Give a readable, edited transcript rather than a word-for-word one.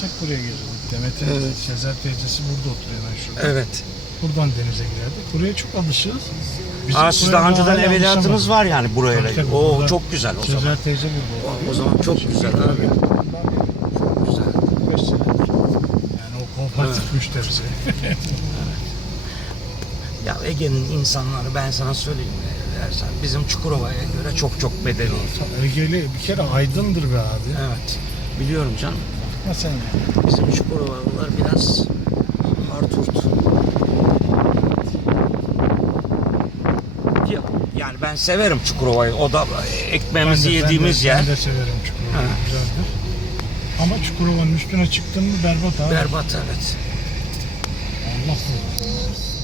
çıkarsak buraya gelirdik. Demet'in Sezer teyzesi burada oturuyor hemen şurada. Evet. Buradan denize girerdik. Buraya çok alışığız. Siz buraya daha önceden hala evveliyatınız alışamadık. var yani buraya. Tabii, tabii. O Burada çok güzel o zaman. Sezer teyze burada oturuyor. O zaman çok güzel abi. Çok güzel. 5 senedir. Yani o kooperatif müşterisi. Ya Ege'nin insanları ben sana söyleyeyim. Dersen, bizim Çukurova'ya göre çok çok medeni. Ege'li bir kere aydındır be abi. Evet. Biliyorum canım. Ha sen yani. Bizim Çukurovalılar biraz harturt. Yani ben severim Çukurova'yı. O da ekmeğimizi yediğimiz yer. Ben de severim Çukurova'yı. Güzeldir. Ama Çukurova'nın üstüne çıktın mı berbat abi. Berbat evet. Allah korusun.